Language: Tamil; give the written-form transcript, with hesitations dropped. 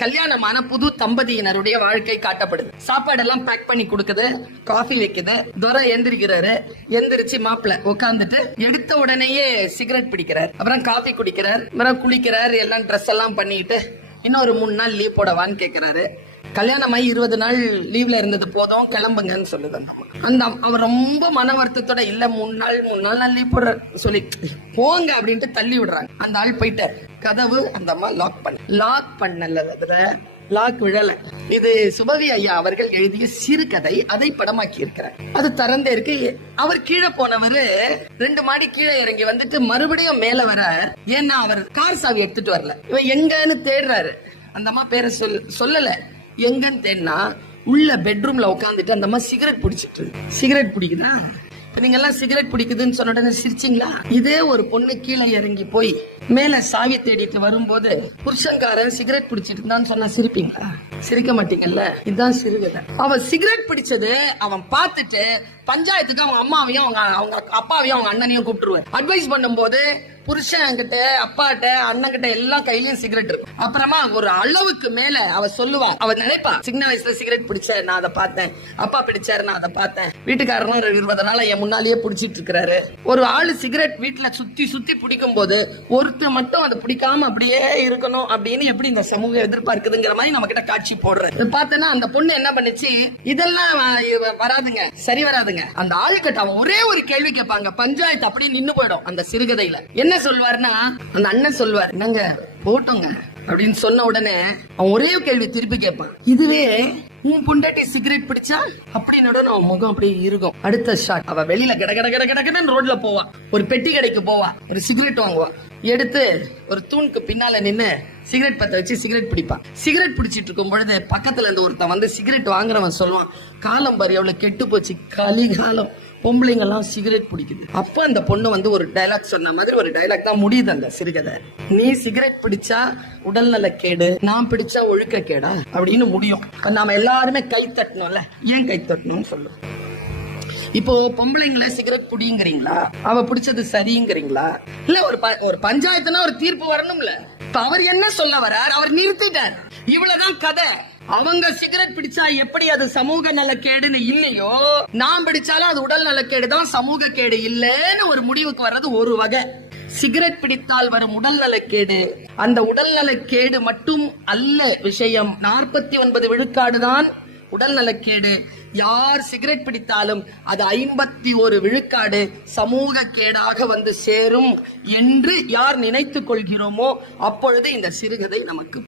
கல்யாணமான புது தம்பதியினருடைய வாழ்க்கை காட்டப்படுது. சாப்பாடெல்லாம் பேக் பண்ணி கொடுக்குது, காஃபி வைக்குது. துரை எந்திரிக்கிறாரு. எந்திரிச்சு மாப்பிள்ள உட்காந்துட்டு எடுத்த உடனேயே சிகரெட் பிடிக்கிறார், அப்புறம் காஃபி குடிக்கிறார், அப்புறம் குளிக்கிறார், எல்லாம் ட்ரெஸ் எல்லாம் பண்ணிட்டு இன்னொரு 3 நாள் லீவ் போடவான்னு கேக்குறாரு. கல்யாணமாயி 20 நாள் லீவ்ல இருந்தது போதும், கிளம்புங்கன்னு சொல்லுது அந்த அவர் ரொம்ப மன வருத்தத்தோட இல்ல 3 நாள் நான் லீவ் போடுற சொல்லி போங்க அப்படின்ட்டு தள்ளி விடுறாங்க. அந்த ஆள் போயிட்டார். கதவு அந்த அம்மா லாக் பண்ணல, லாக் விழல. இது சுபவி ஐயா அவர்கள் எழுதிய சிறுகதை, அதை படமாக்கி இருக்கிறார். அது திறந்தே இருக்கு. அவர் கீழே போனவரு 2 மாடி கீழே இறங்கி வந்துட்டு மறுபடியும் மேல வர, ஏன்னா அவர் கார் சாவி எடுத்துட்டு வரல. இவன் எங்கன்னு தேடுறாரு. அந்த அம்மா பேரை சொல்லல. எங்கன்னு தேடினா உள்ள பெட்ரூம்ல உட்காந்துட்டு அந்த அம்மா சிகரெட் பிடிக்குதா? நீங்க எல்லாம் சிகரெட் பிடிக்குதுன்னு சொன்ன உடனே சிரிச்சிங்களா? இதே ஒரு பொண்ணு கீழே இறங்கி போய் மேல சாவி தேடிட்டு வரும்போது புருஷன்காரன் சிகரெட் பிடிச்சிட்டு இருந்தான்னு சொன்னா சிரிப்பீங்களா? சிரிக்க மாட்டீங்கல்ல. இதுதான் சிறுகதை. அவன் சிகரெட் பிடிச்சது அவன் பார்த்துட்டு பஞ்சாயத்துக்கு அவங்க அம்மாவையும் அவங்க அப்பாவையும் அவங்க அண்ணனையும் கூப்பிட்டுருவேன். அட்வைஸ் பண்ணும் போது புருஷன் கிட்ட, அப்பாட்ட, அண்ணன் கிட்ட எல்லா கையிலயும் சிகரெட் இருக்கும். அப்புறமா ஒரு அளவுக்கு மேல அவ சொல்லுவா, அவ நினைப்பா, சின்ன வயசுல சிகரெட் பிடிச்ச நான் அதை பார்த்தேன், அப்பா பிடிச்சாரு நான் அதை பார்த்தேன், வீட்டுக்காரனும் 20 நாளா என் முன்னாலேயே பிடிச்சிட்டு இருக்கிறாரு. ஒரு ஆளு சிகரெட் வீட்டுல சுத்தி பிடிக்கும் போது ஒருத்தர் மட்டும் அதை பிடிக்காம அப்படியே இருக்கணும் அப்படின்னு எப்படி இந்த சமூகம் எதிர்பார்க்குதுங்கிற மாதிரி நம்ம கிட்ட காட்சி போடுற பார்த்தேன்னா, அந்த பொண்ணு என்ன பண்ணுச்சு, இதெல்லாம் வராதுங்க, சரி வராதுங்க. அந்த ஆளுக்கிட்ட அவன் ஒரே ஒரு கேள்வி கேட்பாங்க, பஞ்சாயத்து அப்படியே நின்னு போயிடும். அந்த சிறுகதையில என்ன சொல்வாருன்னா, அந்த அண்ணன் சொல்வார், என்னங்க போட்டோங்க அப்படின்னு சொன்ன உடனே அவன் ஒரே கேள்வி திருப்பி கேட்பான், இதுவே உன் பொண்டாட்டி சிகரெட் பிடிச்சா அப்படின்னு அவன் முகம் அப்படியே இருக்கும். அடுத்த ஷாட், அவ வெளியில கடகடன்னு ரோட்ல போவா, ஒரு பெட்டி கடைக்கு போவா, ஒரு சிகரெட் வாங்குவா, எடுத்து ஒரு தூணுக்கு பின்னால நின்னு சிகரெட் பத்த வச்சு சிகரெட் பிடிப்பான். சிகரெட் பிடிச்சிட்டு இருக்கும் பொழுது பக்கத்துல இருந்து ஒருத்தன் வந்து சிகரெட் வாங்குறவன் சொல்லுவான், காலம் பாரு எவ்வளவு கெட்டு போச்சு, கலிகாலம், பொம்பளைங்க எல்லாம் சிகரெட் பிடிக்குது. அப்ப அந்த பொண்ணு வந்து ஒரு டைலாக் சொன்ன மாதிரி ஒரு டைலாக் தான் முடியுது அந்த சிறுகதை. நீ சிகரெட் பிடிச்சா உடல்நல கேடு, நான் பிடிச்சா ஒழுக்க கேடா அப்படின்னு முடியும். நாம எல்லாருமே கை தட்டணும்ல, ஏன் கை தட்டணும்னு சொல்லுவோம். இப்போ பொம்பளைங்களை சிகரெட் பிடிங்கிறீங்களா, அவ பிடிச்சது சரிங்கிறீங்களா? இல்ல ஒரு பஞ்சாயத்துனா ஒரு தீர்ப்பு வரணும்ல. இப்ப அவர் என்ன சொல்ல வர்றார், அவர் நிறுத்திட்டார். இவ்வளவுதான் கதை. அவங்க சிகரெட் பிடிச்சா எப்படி அது சமூக நலக்கேடுன்னு இல்லையோ, நான் பிடிச்சாலும் அது உடல் நலக்கேடுதான், சமூக கேடு இல்லைன்னு ஒரு முடிவுக்கு வர்றது ஒரு வகை. சிகரெட் பிடித்தால் வரும் உடல் நலக்கேடு, அந்த உடல் நலக்கேடு மட்டும் அல்ல விஷயம். 49 விழுக்காடு தான் உடல் நலக்கேடு. யார் சிகரெட் பிடித்தாலும் அது 51 விழுக்காடு சமூக கேடாக வந்து சேரும் என்று யார் நினைத்துக் கொள்கிறோமோ அப்பொழுது இந்த சிறுகதை நமக்கு